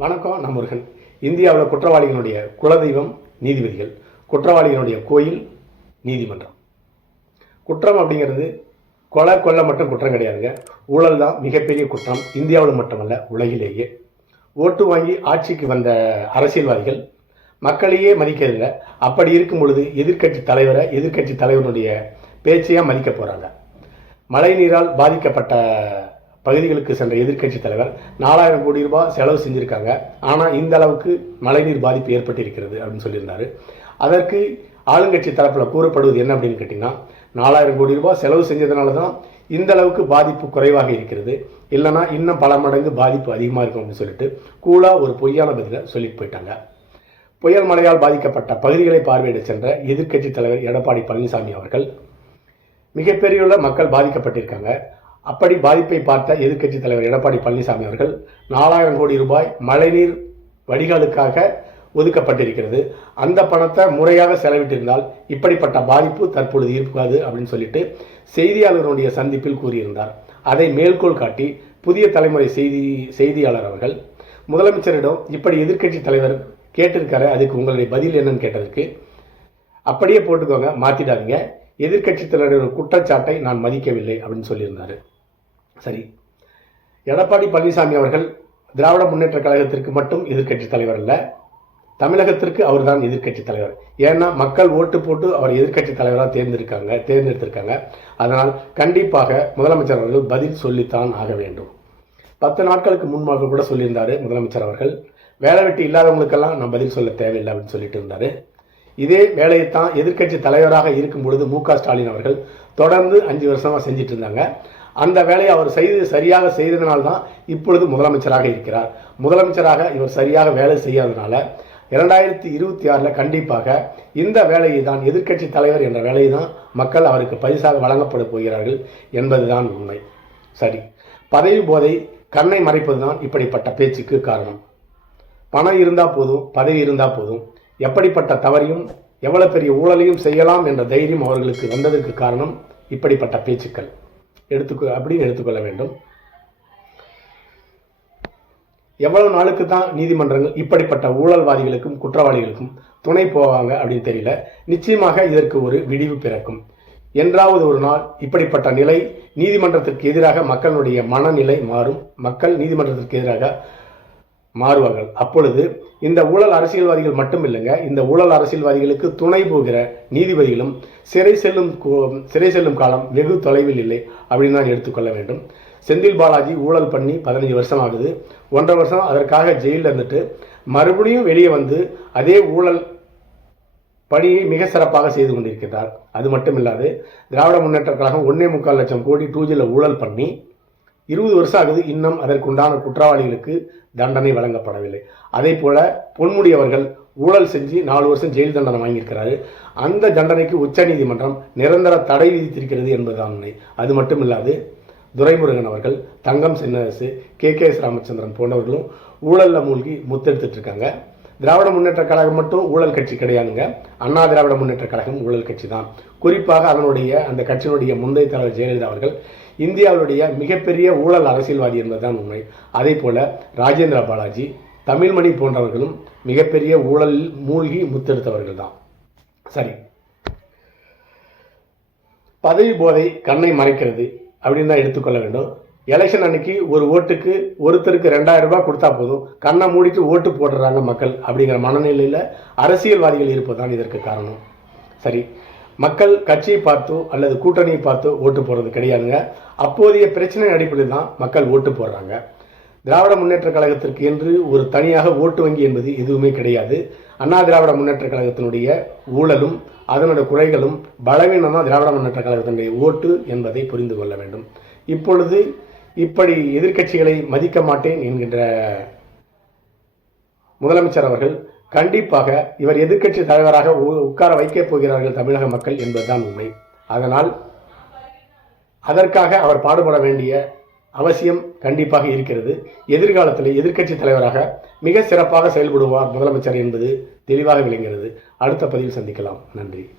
வணக்கம் நான் முருகன். இந்தியாவில் குற்றவாளிகளுடைய குலதெய்வம் நீதிபதிகள். குற்றவாளிகளுடைய கோயில் நீதிமன்றம். குற்றம் அப்படிங்கிறது கொலை கொள்ள மட்டும் குற்றம் கிடையாதுங்க. ஊழல் தான் மிகப்பெரிய குற்றம். இந்தியாவில் மட்டுமல்ல உலகிலேயே. ஓட்டு வாங்கி ஆட்சிக்கு வந்த அரசியல்வாதிகள் மக்களையே மதிக்கிறதில்ல. அப்படி இருக்கும் பொழுது எதிர்க்கட்சி தலைவரை எதிர்க்கட்சி தலைவருடைய பேச்சையாக மதிக்க போகிறாங்க மழை நீரால் பாதிக்கப்பட்ட பகுதிகளுக்கு சென்ற எதிர்க்கட்சித் தலைவர் நாலாயிரம் கோடி ரூபாய் செலவு செஞ்சுருக்காங்க. ஆனால் இந்த அளவுக்கு மழைநீர் பாதிப்பு ஏற்பட்டிருக்கிறது அப்படின்னு சொல்லியிருந்தார். அதற்கு ஆளுங்கட்சி தரப்பில் கூறப்படுவது என்ன அப்படின்னு கேட்டிங்கன்னா நாலாயிரம் கோடி ரூபாய் செலவு செஞ்சதுனால தான் இந்த அளவுக்கு பாதிப்பு குறைவாக இருக்கிறது. இல்லைனா இன்னும் பல மடங்கு பாதிப்பு அதிகமாக இருக்கும் அப்படின்னு சொல்லிட்டு கூலாக ஒரு பொய்யான பதிலை சொல்லிட்டு போயிட்டாங்க. புயல் மழையால் பாதிக்கப்பட்ட பகுதிகளை பார்வையிட சென்ற எதிர்க்கட்சி தலைவர் எடப்பாடி பழனிசாமி அவர்கள் மிகப்பெரிய மக்கள் பாதிக்கப்பட்டிருக்காங்க. அப்படி பாதிப்பை பார்த்த எதிர்க்கட்சித் தலைவர் எடப்பாடி பழனிசாமி அவர்கள் நாலாயிரம் கோடி ரூபாய் மழைநீர் வடிகாலுக்காக ஒதுக்கப்பட்டிருக்கிறது. அந்த பணத்தை முறையாக செலவிட்டிருந்தால் இப்படிப்பட்ட பாதிப்பு தற்பொழுது இருக்காது அப்படின்னு சொல்லிட்டு செய்தியாளர்களுடைய சந்திப்பில் கூறியிருந்தார். அதை மேற்கோள் காட்டி புதிய தலைமுறை செய்தி செய்தியாளர் அவர்கள் முதலமைச்சரிடம் இப்படி எதிர்க்கட்சி தலைவர் கேட்டிருக்காரு அதுக்கு உங்களுடைய பதில் என்னன்னு கேட்டதுக்கு அப்படியே போட்டுக்கோங்க மாற்றிடாதீங்க எதிர்க்கட்சி தலைவருடைய குற்றச்சாட்டை நான் மதிக்கவில்லை அப்படின்னு சொல்லியிருந்தாரு. சரி. எடப்பாடி பழனிசாமி அவர்கள் திராவிட முன்னேற்ற கழகத்திற்கு மட்டும் எதிர்க்கட்சி தலைவர் அல்ல தமிழகத்திற்கு அவர்தான் எதிர்க்கட்சி தலைவர். ஏன்னா மக்கள் ஓட்டு போட்டு அவர் எதிர்க்கட்சி தலைவராக தேர்ந்தெடுக்காங்க தேர்ந்தெடுத்திருக்காங்க. அதனால் கண்டிப்பாக முதலமைச்சர் அவர்கள் பதில் சொல்லித்தான் ஆக வேண்டும். பத்து நாட்களுக்கு முன்பாக கூட சொல்லியிருந்தார் முதலமைச்சர் அவர்கள். வேலை வெட்டி இல்லாதவங்களுக்கெல்லாம் நான் பதில் சொல்ல தேவையில்லை அப்படின்னு சொல்லிட்டு இருந்தார். இதே வேலையைத்தான் எதிர்க்கட்சி தலைவராக இருக்கும் பொழுது மு க ஸ்டாலின் அவர்கள் தொடர்ந்து அஞ்சு வருஷமாக செஞ்சிட்டு இருந்தாங்க. அந்த வேலையை அவர் செய்து சரியாக செய்ததினால்தான் இப்பொழுது முதலமைச்சராக இருக்கிறார். முதலமைச்சராக இவர் சரியாக வேலை செய்யாதனால இரண்டாயிரத்தி இருபத்தி ஆறில் கண்டிப்பாக இந்த வேலையை தான் எதிர்க்கட்சி தலைவர் என்ற வேலையை தான் மக்கள் அவருக்கு பரிசாக வழங்கப்பட போகிறார்கள் என்பதுதான் உண்மை. சரி. பதவி போதை கண்ணை மறைப்பது தான் இப்படிப்பட்ட பேச்சுக்கு காரணம். பணம் இருந்தால் போதும் பதவி இருந்தால் போதும். எப்படிப்பட்ட தவறையும் எவ்வளவு பெரிய ஊழலையும் செய்யலாம் என்ற தைரியம் அவர்களுக்கு வந்ததற்கு காரணம் இப்படிப்பட்ட பேச்சுக்கள். எடுத்துக்கொ அப்படின்னு எடுத்துக்கொள்ள வேண்டும். எவ்வளவு நாளுக்கு தான் நீதிமன்றங்கள் இப்படிப்பட்ட ஊழல்வாதிகளுக்கும் குற்றவாளிகளுக்கும் துணை போவாங்க அப்படின்னு தெரியல. நிச்சயமாக இதற்கு ஒரு விடிவு பிறக்கும். என்றாவது ஒரு நாள் இப்படிப்பட்ட நிலை நீதிமன்றத்திற்கு எதிராக மக்களுடைய மனநிலை மாறும். மக்கள் நீதிமன்றத்திற்கு எதிராக மாறுவார்கள். அப்பொழுது இந்த ஊழல் அரசியல்வாதிகள் மட்டும் இல்லைங்க இந்த ஊழல் அரசியல்வாதிகளுக்கு துணை போகிற நீதிபதிகளும் சிறை செல்லும் சிறை செல்லும் காலம் வெகு தொலைவில் இல்லை அப்படின்னு தான் எடுத்துக்கொள்ள வேண்டும். செந்தில் பாலாஜி ஊழல் பண்ணி பதினஞ்சு வருஷம் ஆகுது. ஒன்றரை வருஷம் அதற்காக ஜெயிலில் இருந்துட்டு மறுபடியும் வெளியே வந்து அதே ஊழல் பணியை மிக சிறப்பாக செய்து கொண்டிருக்கிறார் அது மட்டும் இல்லாது திராவிட முன்னேற்ற கழகம் ஒன்னே முக்கால் லட்சம் கோடி டூஜியில் ஊழல் பண்ணி இருபது வருஷம் ஆகுது இன்னும் அதற்குண்டான குற்றவாளிகளுக்கு தண்டனை வழங்கப்படவில்லை. அதே போல பொன்முடி அவர்கள் ஊழல் செஞ்சு நாலு வருஷம் ஜெயில் தண்டனை வாங்கியிருக்கிறாரு. அந்த தண்டனைக்கு உச்சநீதிமன்றம் நிரந்தர தடை விதித்திருக்கிறது என்பதுதான் உண்மை. அது மட்டும் இல்லாது துரைமுருகன் அவர்கள் Thangam Chinnarasu K K S Ramachandran போன்றவர்களும் ஊழலில் மூழ்கி முத்தெடுத்துட்டு இருக்காங்க. திராவிட முன்னேற்ற கழகம் மட்டும் ஊழல் கட்சி கிடையாதுங்க. அண்ணா திராவிட முன்னேற்ற கழகம் ஊழல் கட்சி தான் குறிப்பாக அதனுடைய அந்த கட்சியினுடைய முந்தைய தலைவர் ஜெயலலிதா அவர்கள் இந்தியாவுடைய மிகப்பெரிய ஊழல் அரசியல்வாதி என்பதுதான் உண்மை. அதே போல ராஜேந்திர பாலாஜி தமிழ்மணி போன்றவர்களும் மிகப்பெரிய ஊழல் மூழ்கி முத்தெடுத்தவர்கள் தான் சரி. பதவி போதை கண்ணை மறைக்கிறது அப்படின்னு தான் எடுத்துக்கொள்ள வேண்டும். எலெக்ஷன் அன்னைக்கு ஒரு ஓட்டுக்கு ஒருத்தருக்கு ரெண்டாயிரம் ரூபாய் கொடுத்தா போதும். கண்ணை மூடிட்டு ஓட்டு போடுறாங்க மக்கள் அப்படிங்கிற மனநிலையில் அரசியல்வாதிகள் இருப்பதுதான் இதற்கு காரணம். சரி மக்கள் கட்சியை பார்த்தோ அல்லது கூட்டணியை பார்த்தோ ஓட்டு போடுறது கிடையாதுங்க. அப்போதைய பிரச்சனை அடிப்படையில் தான் மக்கள் ஓட்டு போடுறாங்க. திராவிட முன்னேற்ற கழகத்திற்கு என்று ஒரு தனியாக ஓட்டு வங்கி என்பது எதுவுமே கிடையாது. அண்ணா திராவிட முன்னேற்ற கழகத்தினுடைய ஊழலும் அதனுடைய குறைகளும் பலவீனம் தான் திராவிட முன்னேற்ற கழகத்தினுடைய ஓட்டு என்பதை புரிந்து கொள்ள வேண்டும். இப்பொழுது இப்படி எதிர்க்கட்சிகளை மதிக்க மாட்டேன் என்கின்ற முதலமைச்சர் அவர்கள் கண்டிப்பாக இவர் எதிர்க்கட்சி தலைவராக உ- உட்கார வைக்கப் போகிறார்கள் தமிழக மக்கள் என்பதுதான் உண்மை. அதனால் அதற்காக அவர் பாடுபட வேண்டிய அவசியம் கண்டிப்பாக இருக்கிறது. எதிர்காலத்தில் எதிர்க்கட்சி தலைவராக மிக சிறப்பாக செயல்படுவார் முதலமைச்சர் என்பது தெளிவாக விளங்குகிறது. அடுத்த பதிவில் சந்திக்கலாம். நன்றி.